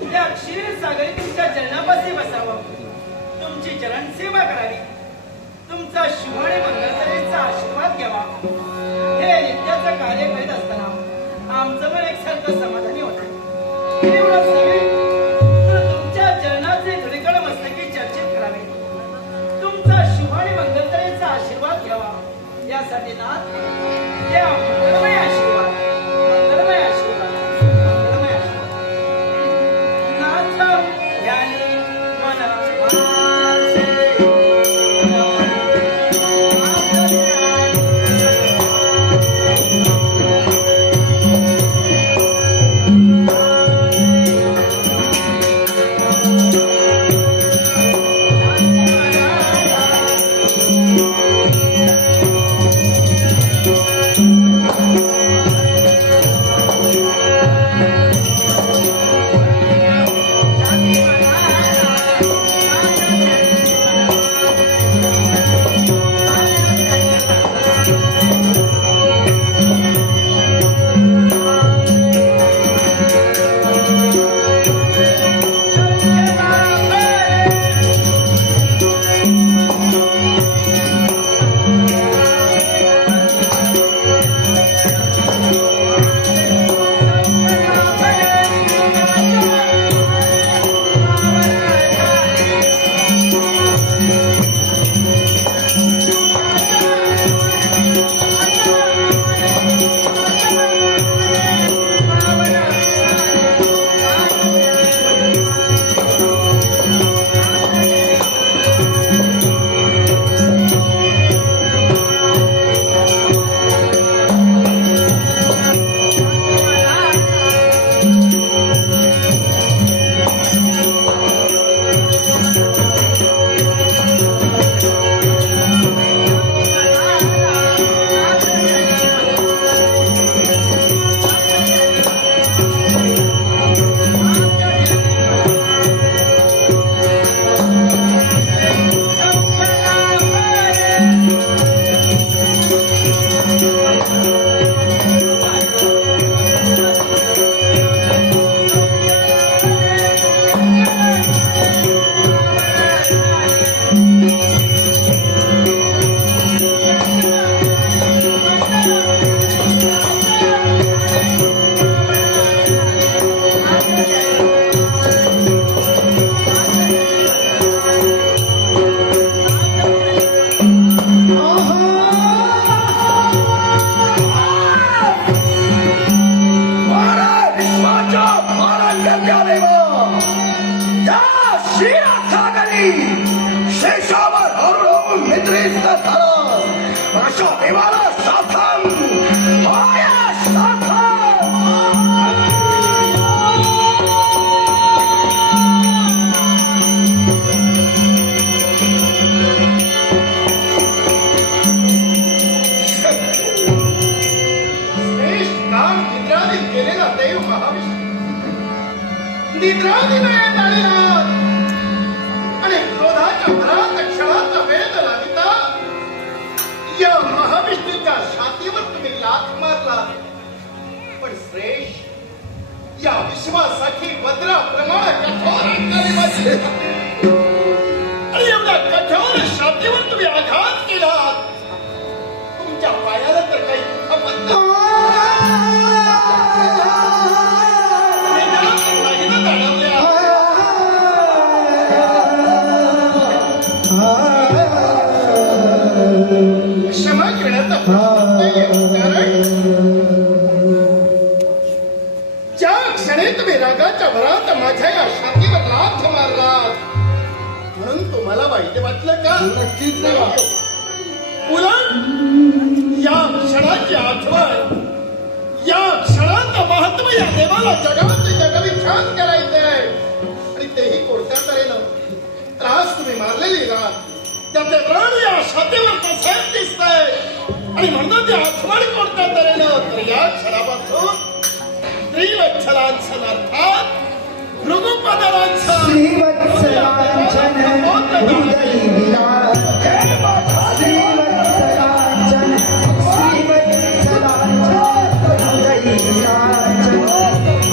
त्या क्षीरसागरी तुमच्या चरणापाशी बसावं, तुमची चरण सेवा करावी, तुमचा शुभ आणि मंगलकार्याचा आशीर्वाद घ्यावा. हे नित्याचं कार्य करीत असताना आमचं मन एकसारखं समाधानी होतं. एवढंच नव्हे तर तुमच्या चरणाचे धुळीकण मस्तकी चर्चित करावे, तुमचा शुभ आणि मंगलकार्याचा आशीर्वाद घ्यावा. यासाठी नाथ या मंगलमय आशीर्वाद, मंगलमय आशीर्वाद, मंगलमय आशीर्वाद. नाथ याने मन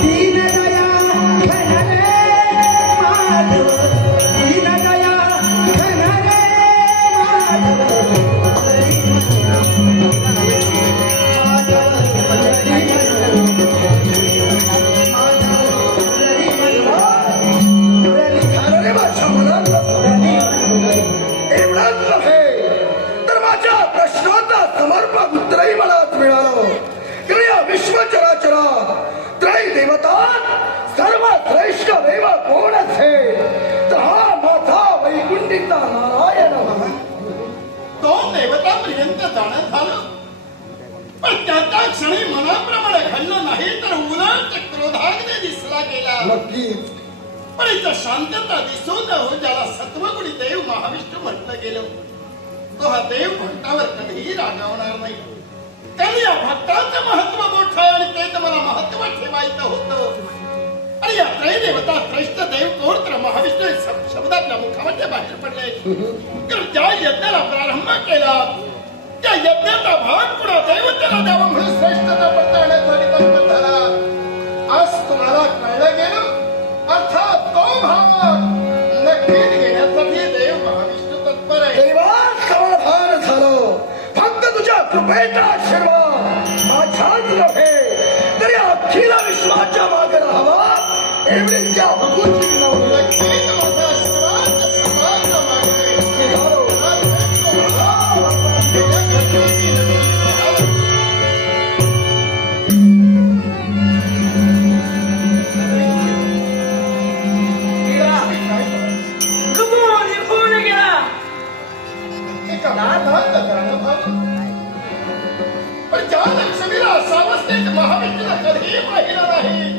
दीन दया जगतात सर्वश्रेष्ठ देव कोण असेल तर हा माझा वैकुंठीचा नारायण आहे. तो देवतापर्यंत जाणं झालं, पण त्या क्षणी मनाप्रमाणे घडलं नाही तर उलट क्रोधाग्नी दिसला गेला. नक्कीच पण इथं शांतता दिसू न ज्याला सत्वगुणी देव महाविष्णू म्हटलं गेलं, तो हा देव भक्तावर कधीही रागावणार नाही. कारण या भक्ताचं महत्व मोठं आहे आणि ते तर मला महत्व ठेवायचं होतं. आणि या त्रयदेवता श्रेष्ठ देव कोण तर महाविष्णू शब्द आपल्या मुखामध्ये बाहेर पडले. तर ज्या यज्ञाला प्रारंभ केला त्या यज्ञाचा भाग पुन्हा देवतेला द्यावा म्हणून श्रेष्ठता पडताळण्यासाठी तत्पर झाला. आज तुम्हाला कळलं गेलं, अर्थात तो भाग नक्कीच घेण्यासाठी देव महाविष्णू तत्पर आहे. देवा समाधान झालं. फक्त तुझ्या कृपेचा आशीर्वाद माझ्याच नव्हे तरी अखिल विश्वाच्या मागे राहावा एवढी त्या भगवती विनवणी. नक्कीच माझा आशीर्वाद समाज मागते. निघालो. निघून गेला. पण ज्या लक्ष्मीला अवस्थेत महाविष्णूला कधीही पाहिलं नाही,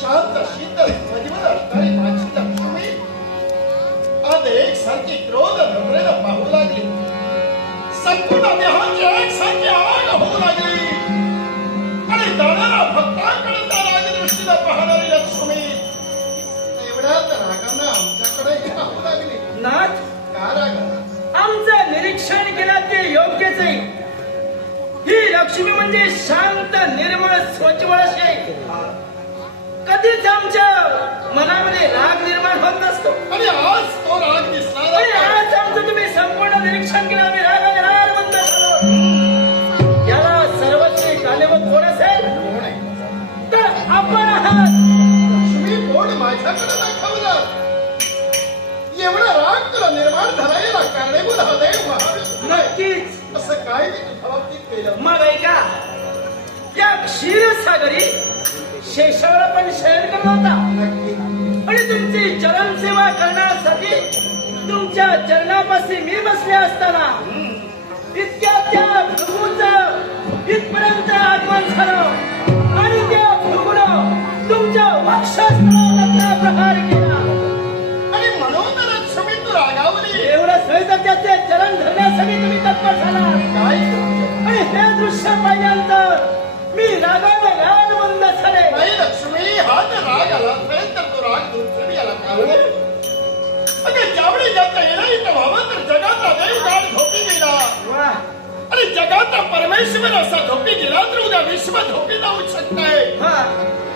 शांत शीतल मजबूत असणारी माझी लक्ष्मी आज एकसारखी क्रोध नजरेनं पाहू लागली. संपूर्ण देहाची एकसारखी आग होऊ लागली आणि जाणारा भक्तांकडे त्या राजदृष्टीनं पाहणारी लक्ष्मी एवढ्याच रागानं आमच्याकडे पाहू लागली. नाथ, का रागा? आमचं निरीक्षण केलं ते योग्यच आहे. ही लक्ष्मी म्हणजे शांत निर्मळ स्वच्छवळ अशी आहे. कधीच आमच्या मनामध्ये राग निर्माण होत नसतो. आणि आज तो राग दिसला आणि आज आमचं तुम्ही संपूर्ण निरीक्षण केलं. आम्ही रागाने रागवंत झालो. याला सर्वस्वी कारणीभूत कोण असेल तर आपण आहात. लक्ष्मी कोण माझ्याकडे दाखवलं? एवढा राग तुला निर्माण झाला याला कारणीभूत हा देव महाविष्णू आहे. नक्कीच. असं काय मी तुझ्या बाबतीत केलं? मग ऐका, या क्षीरसागरी शेषावर पण शयन करत होता आणि तुमची चरण सेवा करण्यासाठी तुमच्या चरणापाशी मी बसले असताना इतक्या त्या भृगूचं इथपर्यंत आगमन झालं आणि त्या भृगूनं तुमच्या वक्षस्थळाला प्रहार केला. आणि म्हणून तर लक्ष्मी तू रागावली. एवढं सहित त्याचे चरण धरण्यासाठी तुम्ही तत्पर झाला. काय आणि हे दृश्य पाहिल्यानंतर मी रागाने रागवंत झाले. नाही लक्ष्मी, हा जर राग आला असेल तर तो राग दुसरी याला कारण अगं ज्यावेळी जाता येणार इथं व्हावं तर जगाचा देव गाड झोपी गेला वा, आणि जगाचा परमेश्वर असा झोपी गेला तर उद्या विश्व झोपी जाऊ शकताय. हा.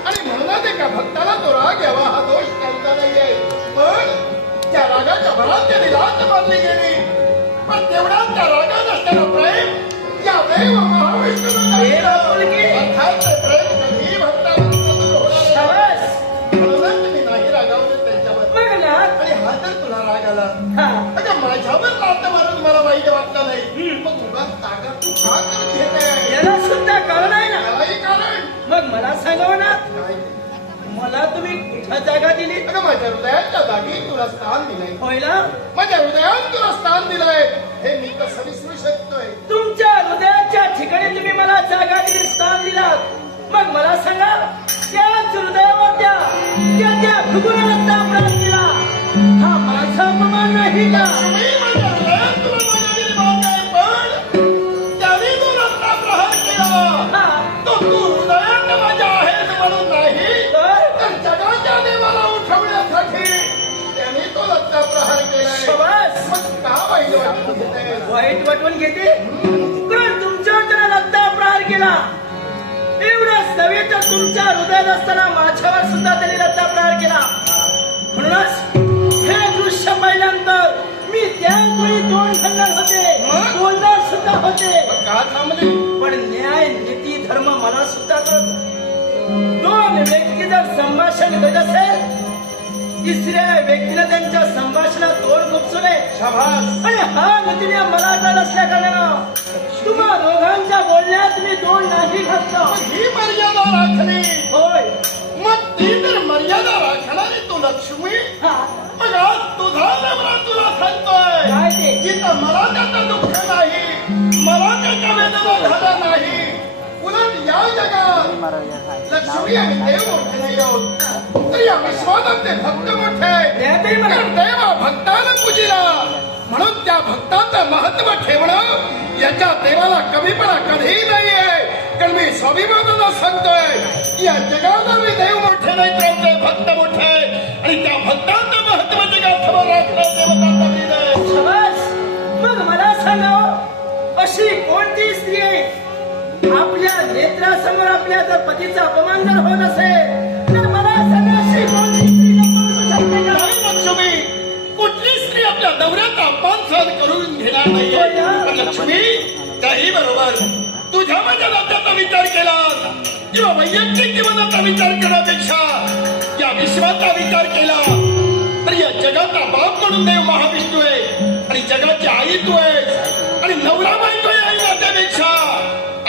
आणि म्हणूनच एका भक्ताला तो राग यावा हा दोष त्यांचा नाहीये. पण त्या रागाच्या भरात त्याने लात मारली गेली. पण तेवढ्यात त्या रागात असलेलं प्रेम या देव महाविष्णूला देव आपुलकी. अर्थात ते प्रेम कधीही भक्तावर दूर होणार नाही. शाबास. म्हणूनच मी नाही रागावले त्यांच्यावर. बघ ना. आणि हा जर तुला राग आला हा. अगं माझ्यावर लात मारून मला वाईट वाटलं नाही, मग उगाच ताकद तू का करत घेते? याला सुद्धा कारण आहे ना. काही कारण मग मला सांगावं ना, काय? मला तुम्ही कुठं जागा दिली? अगं माझ्या हृदयाच्या जागी तुला स्थान दिलंय. होयला, माझ्या हृदयात तुला स्थान दिलंय हे मी कसं विसरू शकतोय? तुमच्या हृदयाच्या ठिकाणी तुम्ही मला जागा दिली, स्थान दिलात. मग मला सांगा, त्याच हृदयावर त्या भृगुराला प्राप्त केला, हा माझा अपमान नाही का? मी माझ्या हृदयात तुला जागा दिली बाप आहे, पण त्याने तुला प्रहार केला. हा. तो तू हृदयात माझ्या आहेस म्हणून नाही, तर जगाच्या देवाला उठवण्यासाठी त्याने तो लत्ता प्रहार केलाय. शाबास. मग का वाईट वाटून घेते? वाईट वाटून घेते, कारण तुमच्यावर त्याला लत्ता प्रहार केला. एवढं नव्हे तर तुमच्या हृदयात असताना माझ्यावर सुद्धा त्यांनी लत्ता प्रहार केला. म्हणूनच हे दृश्य पाहिल्यानंतर मी त्याच वेळी तोंड घालणार होते, बोलणार सुद्धा होते. का थांबली? पण न्याय, नीती, धर्म मला सुद्धा कळतो. दोन व्यक्ती जर संभाषण करत असेल तिसऱ्या व्यक्तीला त्यांच्या संभाषणात तोड खुपसवले शाबास. आणि हा नीतीने मराठा नसल्या कारणानं तुम्हा दोघांच्या बोलण्यात मी तोड नाही घातलं. ही मर्यादा राखली. होय मग ती तर मर्यादा राखणारी तू लक्ष्मी. हा, मग आज तुझा नवरा तुला सांगतोय काय ते? जिथं मला त्याचं दुःख नाही, मला त्याच्या वेदना झाल्या नाही, उलट या जगात लक्ष्मी आणि देव मोठे नाही आहोत तर या विश्वात ते भक्त मोठे आहेत. त्यातही मला कारण देवा भक्ताला पूजिला, म्हणून त्या भक्ताचं महत्व ठेवणं याच्या देवाला कमीपणा कधीही नाहीये. कारण मी स्वाभिमानाला सांगतोय या जगाला मी देव मोठे नाही तर आमचे भक्त मोठे आहे. आणि त्या भक्तांचं महत्व जगासमोर राखणं देवतांचा निर्णय. शाबास. मग मला सांगा, अशी कोणती स्त्री आहे आपल्या नेत्रासमोर आपल्या जर पतीचा अपमान जर होत असेल तर मला सांगा, अशी कोणती स्त्री नको म्हणू शकते का? नाही लक्ष्मी, कुठली स्त्री आपल्या नवऱ्याचा अपमान सहन करून घेणार नाहीये. पण लक्ष्मी, काही बरोबर तुझ्या माझ्या नात्याचा विचार केला किंवा वैयक्तिक जीवनाचा विचार करण्यापेक्षा या विश्वाचा विचार केला तर या जगाचा बाप म्हणून देव महाविष्णू आहे आणि जगाची आई तू आहेस आणि नवरा बायको आहे आई नात्यापेक्षा.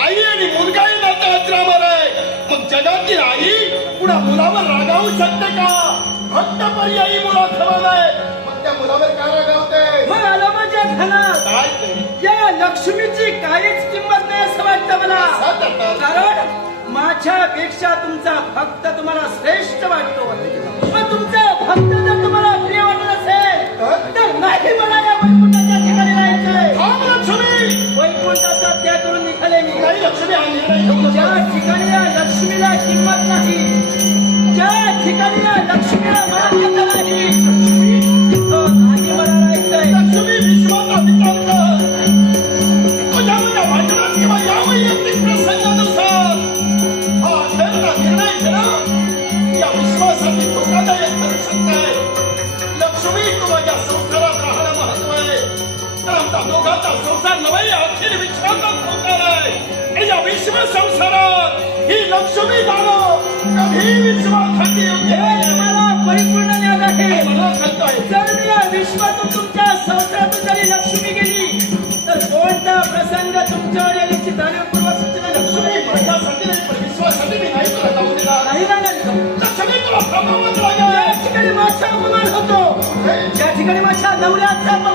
आई आणि मुलगाही नातं अजरामर आहे. मग जगाची आई पुन्हा मुलावर रागावू शकते का? भक्त पर्यायी मुला समान आहे, मग त्या मुलावर का रागावते? मग आलं माझ्या घरात काय ते? या लक्ष्मीची काहीच किंमत नाही असं वाटतं मला. कारण माझ्यापेक्षा तुमचा भक्त तुम्हाला श्रेष्ठ वाटतो. पण तुमचा भक्त जर तुम्हाला प्रिय वाटत असेल तर नाही मला या वैकुंठाच्या ठिकाणी राहायचंय. थांब लक्ष्मी. वैकुंठाचा त्याग करून निघाले मी. नाही लक्ष्मी, हा निर्णय घेऊ ज्या नका. ठिकाणी या लक्ष्मीला किंमत नाही, ज्या ठिकाणी या लक्ष्मीला मान्यता नाही, तिथं नाही मला राहायचंय. लक्ष्मी, विश्वाचा विचार कर. तुझ्या माझ्या भांडणात किंवा या वैयक्तिक प्रसंगानुसार हा अखेरचा निर्णय घेणं या विश्वासाठी धोकादायक ठरू शकते. लक्ष्मी, तू माझ्या संसारात राहणं महत्व आहे. तर आमचा दोघांचा संसार नव्हे, अखेर विश्वाचा संसार आहे. आणि या विश्व संसारात ही लक्ष्मी जाणं कधी विश्वासाठी योग्य हे नाही. तुम्हाला परिपूर्ण ज्ञान आहे. मला सांगतोय जर मी या विश्वातून तुमच्या संसारातून जरी लक्ष्मी गेली तर कोणता प्रसंग तुमच्यावर याची जाणीवपूर्वक सूचना लक्ष्मी, लक्ष्मी माझ्यासाठी नाही पण विश्वासाठी मी नाही तुला जाऊ दिला. नाही लागणार. लक्ष्मी, तुला थांबावंच ज्या लागेल. ठिकाणी माझा अपमान होतो, ज्या ठिकाणी माझ्या नवऱ्याचा अपमान